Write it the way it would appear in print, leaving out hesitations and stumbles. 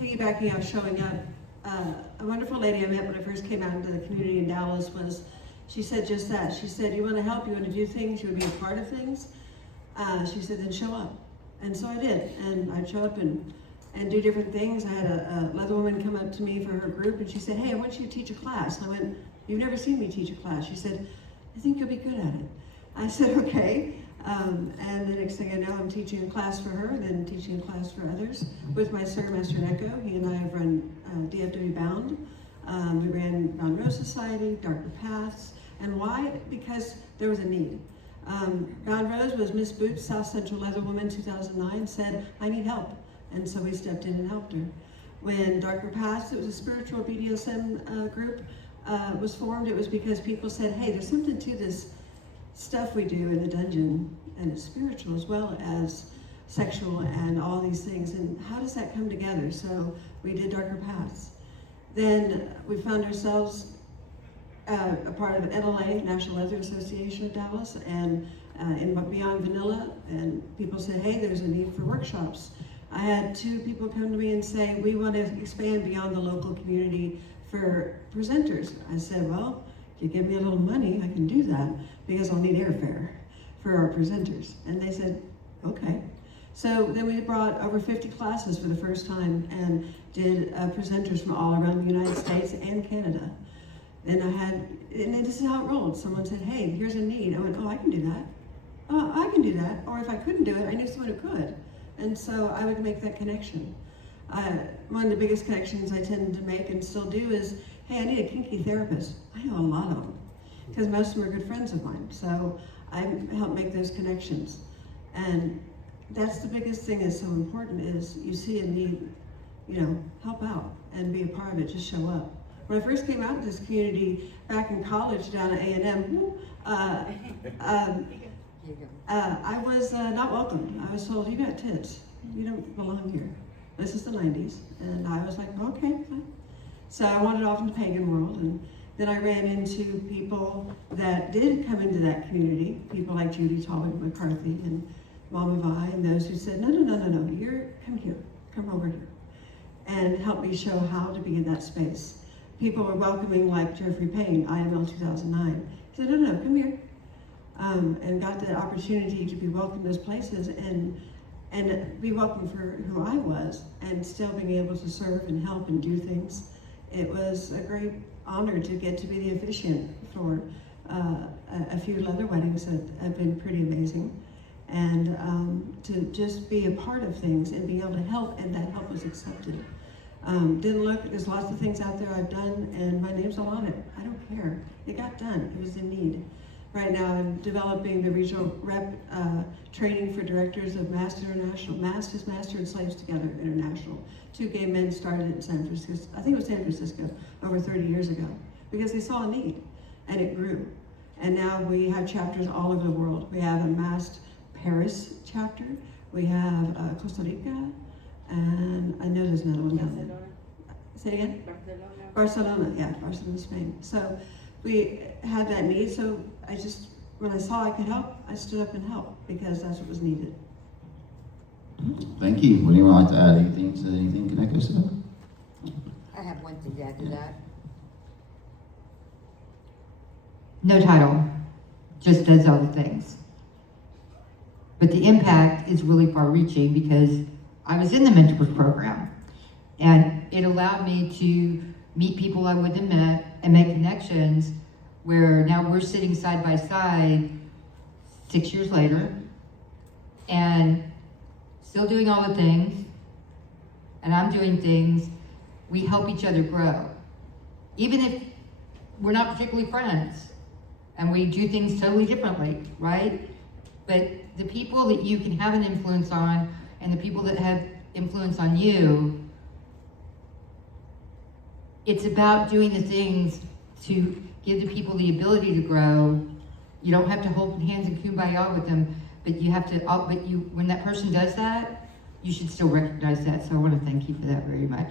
Piggybacking off showing up, a wonderful lady I met when I first came out into the community in Dallas she said just that. She said, you want to help, you want to do things, you want to be a part of things. She said, then show up. And so I did, and I'd show up and do different things. I had a leather woman come up to me for her group, and she said, hey, I want you to teach a class. And I went, you've never seen me teach a class. She said, I think you'll be good at it. I said, okay. And the next thing I know, I'm teaching a class for her, and then teaching a class for others with my sir, Master Koneko. He and I have run DFW Bound. We ran Bound Rose Society, Darker Paths. And why? Because there was a need. Bound Rose was Miss Boots, South Central Leather Woman, 2009, said, I need help. And so we stepped in and helped her. When Darker Paths, it was a spiritual BDSM group, was formed, it was because people said, hey, there's something to this stuff we do in the dungeon, and it's spiritual as well as sexual and all these things, and how does that come together? So we did Darker Paths. Then we found ourselves a part of NLA, National Leather Association of Dallas, and in Beyond Vanilla, and people said, hey, there's a need for workshops. I had 2 people come to me and say, we want to expand beyond the local community for presenters. I said, well, if you give me a little money, I can do that, because I'll need airfare for our presenters. And they said, okay. So then we brought over 50 classes for the first time and did presenters from all around the United States and Canada. And and this is how it rolled. Someone said, hey, here's a need. I went, oh, I can do that. Oh, I can do that. Or if I couldn't do it, I knew someone who could. And so I would make that connection. One of the biggest connections I tend to make and still do is, hey, I need a kinky therapist. I know a lot of them, because most of them are good friends of mine. So I help make those connections. And that's the biggest thing that's so important, is you see a need, help out and be a part of it, just show up. When I first came out in this community back in college down at A&M, I was not welcomed. I was told, you got tits, you don't belong here. This is the 90s, and I was like, okay, fine. So I wandered off into the pagan world, and then I ran into people that did come into that community, people like Judy Talbot McCarthy and Mama Vi, and those who said, no, come here, come over here, and help me show how to be in that space. People were welcoming, like Jeffrey Payne, IML 2009. He said, no, come here. And got the opportunity to be welcomed in those places and be welcomed for who I was, and still being able to serve and help and do things. It was a great honor to get to be the officiant for a few leather weddings that have been pretty amazing. And to just be a part of things and being able to help, and that help was accepted. Didn't look, there's lots of things out there I've done, and my name's all on it. I don't care. It got done. It was a need. Right now I'm developing the regional rep training for directors of MAST International. MAST is Master and Slaves Together International. 2 gay men started it in San Francisco, I think it was San Francisco, over 30 years ago, because they saw a need, and it grew. And now we have chapters all over the world. We have a MAST Paris chapter, we have Costa Rica, and I know there's another one down there. Say it again? Barcelona, yeah, Barcelona, Spain. So we had that need, so when I saw I could help, I stood up and helped, because that's what was needed. Thank you. Would anyone like to add anything to anything Koneko said? I have one thing to add to that. No title, just does other things. But the impact is really far-reaching, because I was in the mentors program, and it allowed me to meet people I wouldn't have met and make connections, where now we're sitting side by side 6 years later and still doing all the things, and I'm doing things. We help each other grow, even if we're not particularly friends and we do things totally differently, right? But the people that you can have an influence on, and the people that have influence on you, it's about doing the things to give the people the ability to grow. You don't have to hold hands and kumbaya with them, but you have to, when that person does that, you should still recognize that. So I want to thank you for that very much.